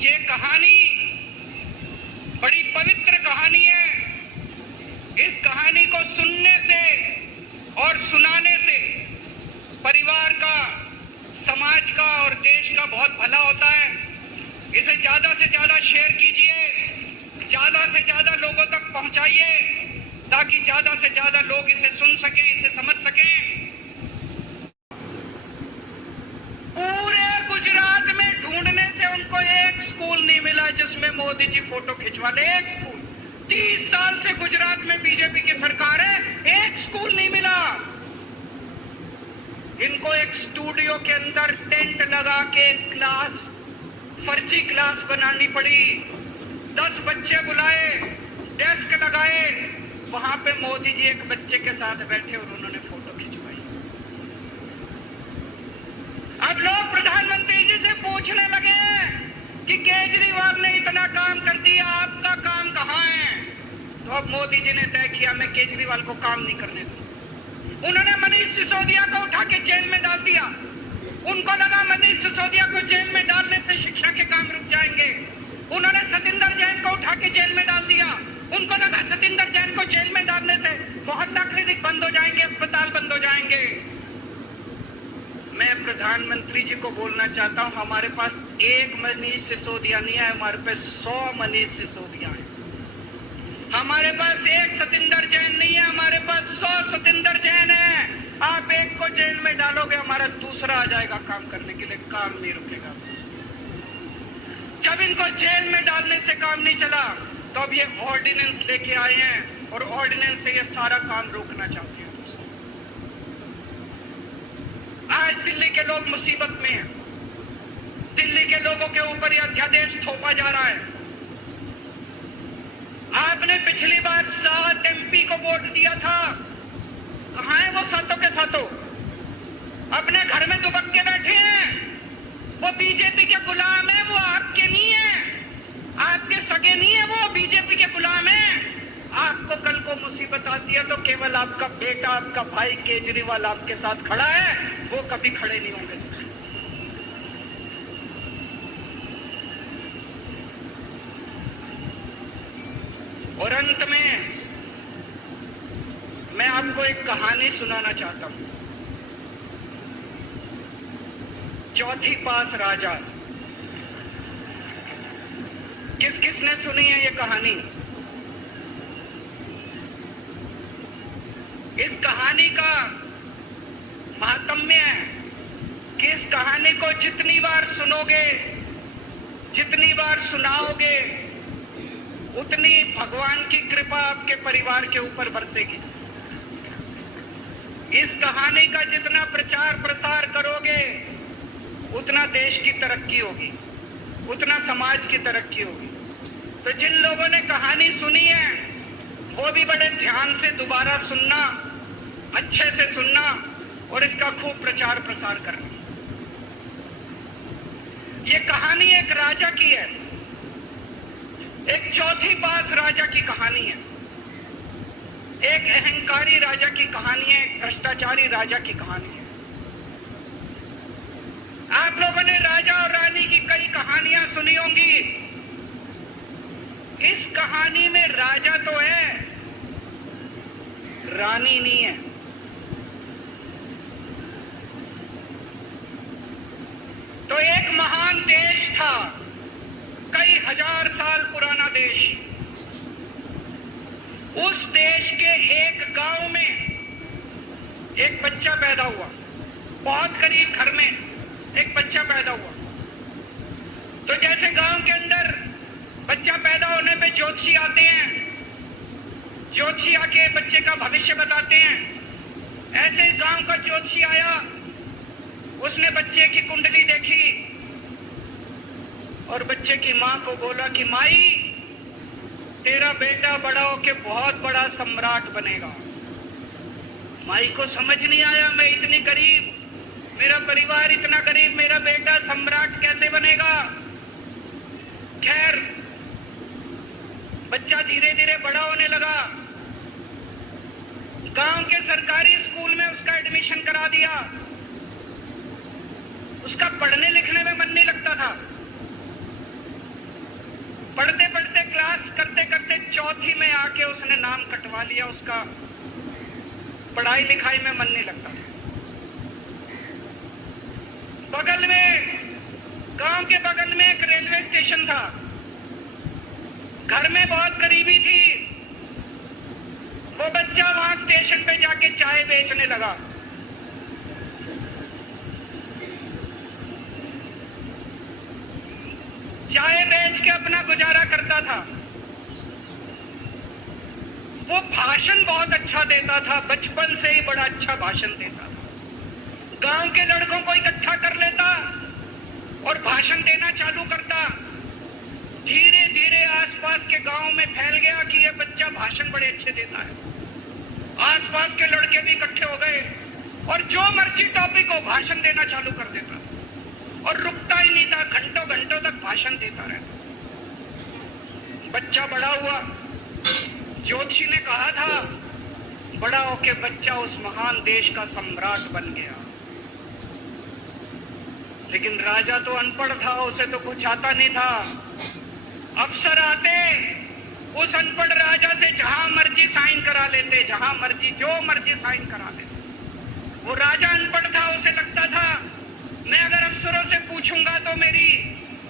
ये कहानी बड़ी पवित्र कहानी है। इस कहानी को सुनने से और सुनाने से परिवार का, समाज का और देश का बहुत भला होता है। इसे ज्यादा से ज्यादा शेयर कीजिए, ज्यादा से ज्यादा लोगों तक पहुंचाइए, ताकि ज्यादा से ज्यादा लोग इसे सुन सकें, इसे समझ सकें। पूरे गुजरात में ढूंढने से उनको एक स्कूल नहीं मिला जिसमें मोदी जी फोटो खिंचवा ले। एक स्कूल, 30 साल से गुजरात में बीजेपी की सरकार है, एक स्कूल नहीं मिला। इनको एक स्टूडियो के अंदर टेंट लगा के क्लास, फर्जी क्लास बनानी पड़ी। 10 बच्चे बुलाए, डेस्क लगाए, वहां पे मोदी जी एक बच्चे के साथ बैठे और उन्होंने फोटो खिंचवाई। अब लोग प्रधानमंत्री जी से पूछने लगे कि केजरीवाल ने इतना काम कर दिया, आपका काम कहां है? तो अब मोदी जी ने तय किया, मैं केजरीवाल को काम नहीं करने दूंगा। उन्होंने मनीष सिसोदिया को उठा के जेल में डाल दिया। उनको लगा मनीष सिसोदिया को जेल में डालने से शिक्षा के काम रुक जाएंगे। उन्होंने सतिंदर जैन को उठा के जेल में डाल दिया। उनको लगा सतिंदर जैन को जेल में डालने से मोहल्ला क्लिनिक बंद हो जाएंगे, अस्पताल बंद हो जाएंगे। मैं प्रधानमंत्री जी को बोलना चाहता हूं, हमारे पास एक मनीष सिसोदिया नहीं है, हमारे पास 100 मनीष सिसोदिया है। हमारे पास एक सतिंदर जैन नहीं है, हमारे पास 100 सतिंदर जैन है। आप एक को जेल में डालोगे, हमारा दूसरा आ जाएगा काम करने के लिए, काम नहीं रुकेगा। जब इनको जेल में डालने से काम नहीं चला, तो अब ये ऑर्डिनेंस लेके आए हैं और ऑर्डिनेंस से ये सारा काम रोकना चाहते हैं। आज दिल्ली के लोग मुसीबत में हैं। दिल्ली के लोगों के ऊपर यह अध्यादेश थोपा जा रहा है। आपने पिछली बार 7 MP को वोट दिया था, कहां है वो सातों के सातों? अपने घर में दुबक के बैठे हैं। वो बीजेपी के गुलाम है, वो आपके नहीं है, आपके सगे नहीं है, वो बीजेपी के गुलाम है। आपको कल को मुसीबत आती है तो केवल आपका बेटा, आपका भाई केजरीवाल आपके साथ खड़ा है, वो कभी खड़े नहीं होंगे। और अंत में मैं आपको एक कहानी सुनाना चाहता हूं। चौथी पास राजा। किस किसने सुनी है ये कहानी? इस कहानी का महात्म्य है कि इस कहानी को जितनी बार सुनोगे, जितनी बार सुनाओगे, उतनी भगवान की कृपा आपके परिवार के ऊपर बरसेगी। इस कहानी का जितना प्रचार प्रसार करोगे, उतना देश की तरक्की होगी, उतना समाज की तरक्की होगी। तो जिन लोगों ने कहानी सुनी है, वो भी बड़े ध्यान से दोबारा सुनना, अच्छे से सुनना और इसका खूब प्रचार प्रसार करना। ये कहानी एक राजा की है, एक चौथी पास राजा की कहानी है, एक अहंकारी राजा की कहानी है, एक भ्रष्टाचारी राजा की कहानी है। आप लोगों ने राजा और रानी की कई कहानियां सुनी होंगी। इस कहानी में राजा तो है, रानी नहीं है। तो एक महान देश था, कई हजार साल पुराना देश। उस देश के एक गांव में एक बच्चा पैदा हुआ, बहुत गरीब घर में एक बच्चा पैदा हुआ। तो जैसे गांव के अंदर बच्चा पैदा होने पे ज्योतिषी आते हैं, ज्योतिषी आके बच्चे का भविष्य बताते हैं, ऐसे गांव का ज्योतिषी आया, उसने बच्चे की कुंडली देखी और बच्चे की मां को बोला कि माई, तेरा बेटा बड़ा होके बहुत बड़ा सम्राट बनेगा। माई को समझ नहीं आया, मैं इतनी गरीब, मेरा परिवार इतना गरीब, मेरा बेटा सम्राट कैसे बनेगा। खैर, बच्चा धीरे धीरे बड़ा होने लगा। गांव के सरकारी स्कूल में उसका एडमिशन करा दिया। उसका पढ़ने लिखने में मन नहीं लगता था। चौथी में आके उसने नाम कटवा लिया, उसका पढ़ाई लिखाई में मन नहीं लगता था। बगल में, गांव के बगल में एक रेलवे स्टेशन था, घर में बहुत करीबी थी। वो बच्चा वहां स्टेशन पे जाके चाय बेचने लगा। चाय बेच के अपना गुजारा करता था। वो भाषण बहुत अच्छा देता था, बचपन से ही बड़ा अच्छा भाषण देता था। गांव के लड़कों को इकट्ठा कर लेता और भाषण देना चालू करता। धीरे धीरे आसपास के गांव में फैल गया कि ये बच्चा भाषण बड़े अच्छे देता है। आसपास के लड़के भी इकट्ठे हो गए और जो मर्जी टॉपिक हो भाषण देना चालू कर देता और रुकता ही नहीं था, घंटों घंटों तक भाषण देता रहता। बच्चा बड़ा हुआ। ज्योतिषी ने कहा था बड़ा होके बच्चा उस महान देश का सम्राट बन गया। लेकिन राजा तो अनपढ़ था, उसे तो कुछ आता नहीं था। अफसर आते, उस अनपढ़ राजा से जहां मर्जी साइन करा लेते, जहां मर्जी जो मर्जी साइन करा लेते। वो राजा अनपढ़ था, उसे लगता था मैं अगर अफसरों से पूछूंगा तो मेरी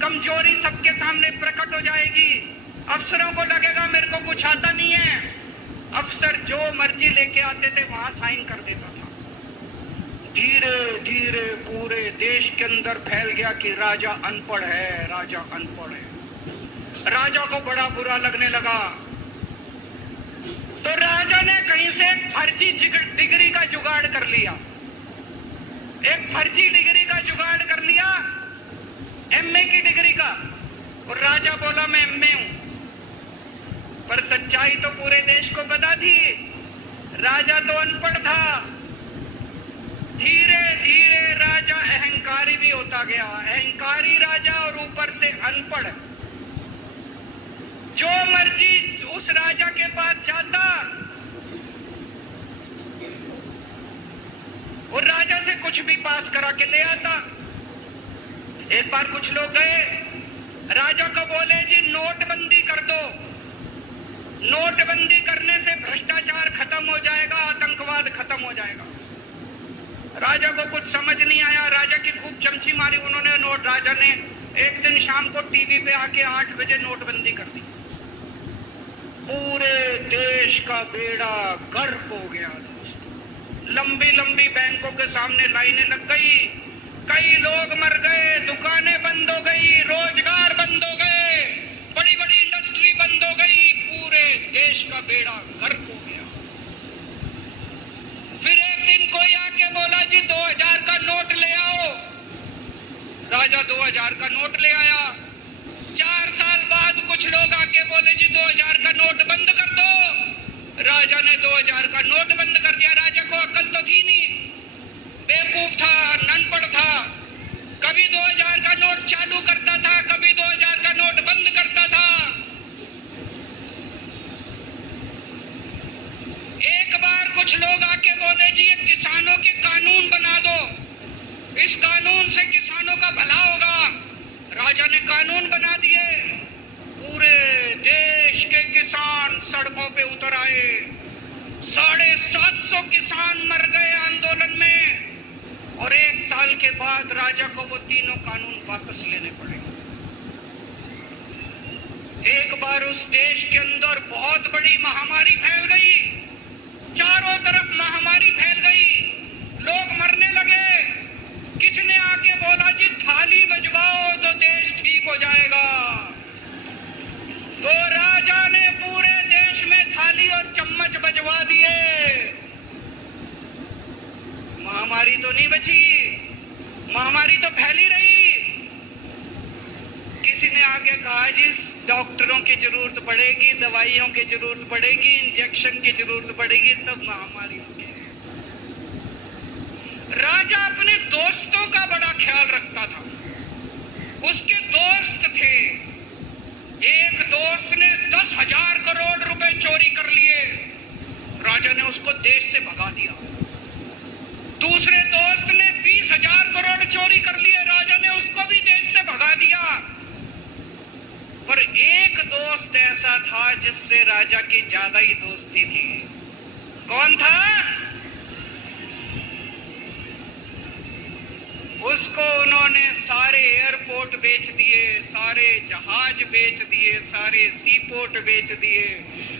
कमजोरी सबके सामने प्रकट हो जाएगी। अफसरों को लगेगा मेरे को कुछ आता नहीं है। अफसर जो मर्जी लेके आते थे वहां साइन कर देता था। धीरे धीरे पूरे देश के अंदर फैल गया कि राजा अनपढ़ है, राजा अनपढ़ है। राजा को बड़ा बुरा लगने लगा। तो राजा ने कहीं से एक फर्जी डिग्री का जुगाड़ कर लिया। एक फर्जी डिग्री का जुगाड़ कर लिया, एमए की डिग्री का। और राजा बोला मैं एमए हूं। पर सच्चाई तो पूरे देश को पता थी, राजा तो अनपढ़ था। धीरे धीरे राजा अहंकारी भी होता गया। अहंकारी राजा और ऊपर से अनपढ़। जो मर्जी उस राजा के पास जाता, और राजा से कुछ भी पास करा के ले आता। एक बार कुछ लोग गए, राजा को बोले जी नोटबंदी कर दो। नोटबंदी करने से भ्रष्टाचार खत्म हो जाएगा, आतंकवाद खत्म हो जाएगा। राजा को कुछ समझ नहीं आया। राजा की खूब चमची मारी उन्होंने। राजा ने एक दिन शाम को टीवी पे आके 8 बजे नोटबंदी कर दी। पूरे देश का बेड़ा गर्क हो गया दोस्त। लंबी लंबी बैंकों के सामने लाइनें लग गई। कई लोग मर गए, दुकानें बंद हो गई, रोजगार बंद हो गए, बड़ी बड़ी इंडस्ट्री बंद हो गई। पूरे देश का बेड़ा गर्क हो गया। फिर एक दिन कोई आके बोला जी 2000 का नोट ले आओ। राजा 2000 का नोट ले आया। 4 साल बाद कुछ लोग आके बोले जी 2000 का नोट बंद कर दो। राजा ने 2000 का नोट बंद कर दिया। राजा को अकल तो थी नहीं, बेवकूफ था, अनपढ़ था। कभी 2000 का नोट चालू करता था, कभी 2000 का नोट बंद करता था। एक बार कुछ लोग आके बोले जी ये किसानों के कानून बना दो, इस कानून से किसानों का भला होगा। राजा ने कानून बना दिए। पूरे देश के किसान सड़कों पे उतर आए। 750 किसान मर गए आंदोलन में। और 1 साल के बाद राजा को वो तीनों कानून वापस लेने पड़े। एक बार उस देश के अंदर बहुत बड़ी महामारी फैल गई। चारों तरफ महामारी फैल गई, लोग मरने लगे। किसने आके बोला जी थाली बजवाओ तो देश ठीक हो जाएगा। तो राजा ने पूरे देश में थाली और चम्मच बजवा दिए। महामारी तो नहीं बची, महामारी तो फैली रही। किसी ने आगे कहा जी डॉक्टरों की जरूरत पड़ेगी, दवाइयों की जरूरत पड़ेगी, इंजेक्शन की जरूरत पड़ेगी, तब महामारी होगी। राजा अपने दोस्तों का बड़ा ख्याल रखता था। उसके दोस्त थे। एक दोस्त ने 10,000 करोड़ रुपए चोरी कर लिए। राजा ने उसको देश से भगा दिया। दूसरे दोस्त ने 20,000 करोड़ चोरी कर लिए। राजा ने उसको भी देश से भगा दिया। पर एक दोस्त दोस्त ऐसा था जिससे राजा की ज्यादा ही दोस्ती थी। कौन था? उसको उन्होंने सारे एयरपोर्ट बेच दिए, सारे जहाज बेच दिए, सारे सी पोर्ट बेच दिए,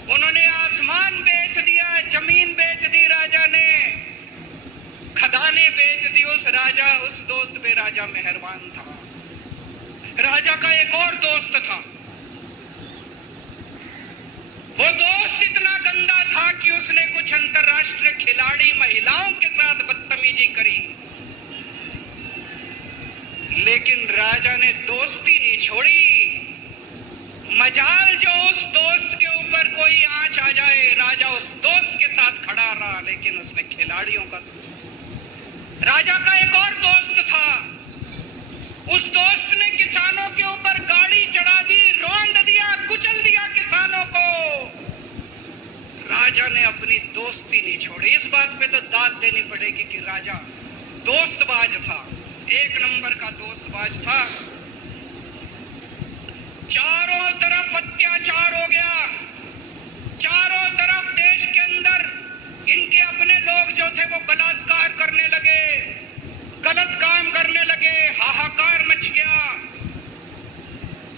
उन्होंने आसमान बेच दिया, जमीन बेच दी राजा ने, खदानें बेच दी। उस दोस्त पे राजा मेहरबान था। राजा का एक और दोस्त था। वो दोस्त इतना गंदा था कि उसने कुछ अंतरराष्ट्रीय खिलाड़ी महिलाओं के साथ बदतमीजी करी, लेकिन राजा ने दोस्ती नहीं छोड़ी। मजाल जो उस दोस्त के ऊपर कोई आंच आ जाए, राजा उस दोस्त के साथ खड़ा रहा, लेकिन उसने खिलाड़ियों का। राजा का एक और दोस्त था। उस दोस्त ने किसानों के ऊपर गाड़ी चढ़ा दी, रौंद दिया, कुचल दिया किसानों को। राजा ने अपनी दोस्ती नहीं छोड़ी। इस बात पे तो दाद देनी पड़ेगी कि राजा दोस्तबाज था, एक नंबर का दोस्तबाज था। चारों तरफ अत्याचार हो गया, चारों तरफ देश के अंदर इनके अपने लोग जो थे वो बलात्कार करने लगे, गलत काम करने लगे, हाहाकार मच गया।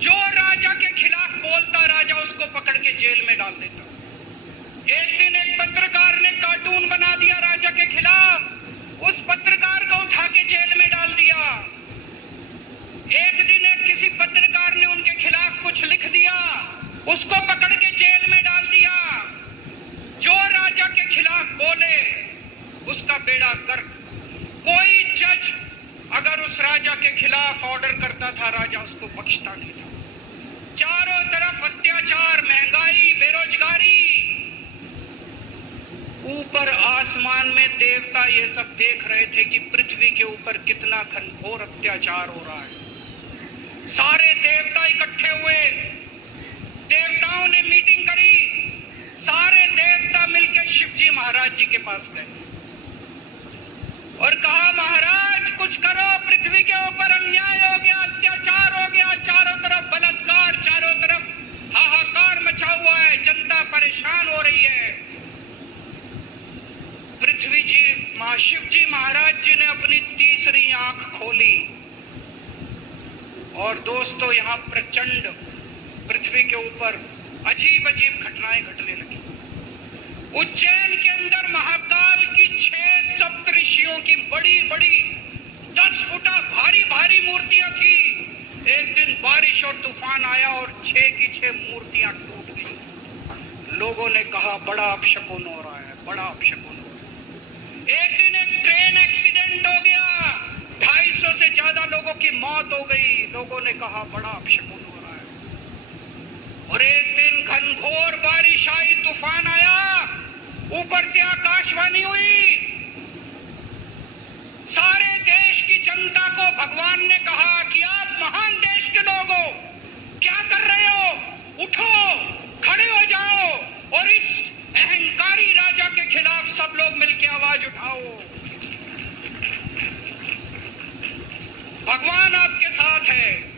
जो राजा के खिलाफ बोलता, राजा उसको पकड़ के जेल में डाल देता। एक दिन एक पत्रकार ने कार्टून बना दिया राजा के खिलाफ, उस पत्रकार को उठा के जेल में डाल दिया। एक दिन एक किसी पत्रकार ने उनके खिलाफ कुछ लिख दिया, उसको पकड़ के जेल में डाल दिया। जो राजा के खिलाफ बोले उसका बेड़ा गर्क। कोई जज अगर उस राजा के खिलाफ ऑर्डर करता था, राजा उसको बख्शता नहीं था। चारों तरफ अत्याचार, महंगाई, बेरोजगारी। ऊपर आसमान में देवता ये सब देख रहे थे कि पृथ्वी के ऊपर कितना घनघोर अत्याचार हो रहा है। सारे देवता इकट्ठे हुए, देवताओं ने मीटिंग करी, सारे देवता मिलकर शिवजी महाराज जी के पास गए और कहा, महाराज कुछ करो, पृथ्वी के ऊपर अन्याय हो गया, अत्याचार हो गया, चारों तरफ बलात्कार, चारों तरफ हाहाकार मचा हुआ है, जनता परेशान हो रही है। पृथ्वी जी, शिव जी महाराज जी ने अपनी तीसरी आंख खोली और दोस्तों यहाँ प्रचंड पृथ्वी के ऊपर अजीब अजीब घटनाएं घटने लगी। उज्जैन के अंदर महाकाल की 6 सप्तऋषियों की बड़ी बड़ी 10 फुटा भारी भारी मूर्तियां थी। एक दिन बारिश और तूफान आया और 6 की 6 मूर्तियां टूट गई। लोगों ने कहा बड़ा अपशकुन हो रहा है, बड़ा अपशकुन हो रहा है। एक दिन एक ट्रेन एक्सीडेंट हो गया, 250 से ज्यादा लोगों की मौत हो गई। लोगों ने कहा बड़ा अपशकुन हो रहा है। और एक दिन घनघोर बारिश आई, तूफान आया, ऊपर से आकाशवाणी हुई, सारे देश की जनता को भगवान ने कहा कि आप महान देश के लोग हो, क्या कर रहे हो, उठो, खड़े हो जाओ और इस अहंकारी राजा के खिलाफ सब लोग मिलकर आवाज उठाओ। भगवान आपके साथ है।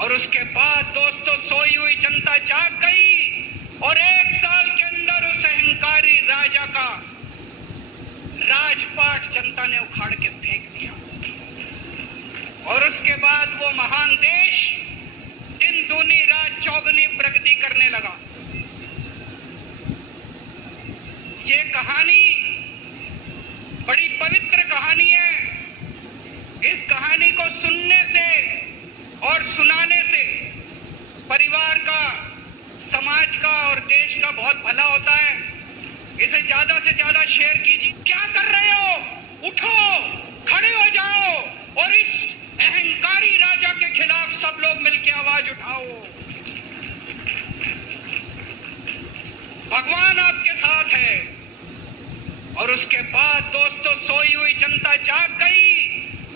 और उसके बाद दोस्तों सोई हुई जनता जाग गई और 1 साल के अंदर उस अहंकारी राजा का राजपाट जनता ने उखाड़ के फेंक दिया। और उसके बाद वो महान देश दिन दूनी रात चौगुनी प्रगति करने लगा। ये कहानी बड़ी पवित्र कहानी है। इस कहानी को सुनने से और सुनाने से परिवार का, समाज का और देश का बहुत भला होता है। इसे ज्यादा से ज्यादा शेयर कीजिए। क्या कर रहे हो, उठो, खड़े हो जाओ और इस अहंकारी राजा के खिलाफ सब लोग मिलकर आवाज उठाओ। भगवान आपके साथ है। और उसके बाद दोस्तों सोई हुई जनता जाग गई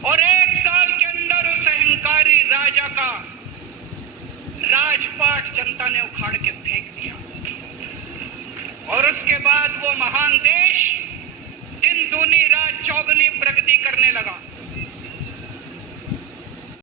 और 1 साल के अंदर उस अहंकारी राजा का राजपाट जनता ने उखाड़ के फेंक दिया। और उसके बाद वो महान देश दिन दूनी रात चौगुनी प्रगति करने लगा।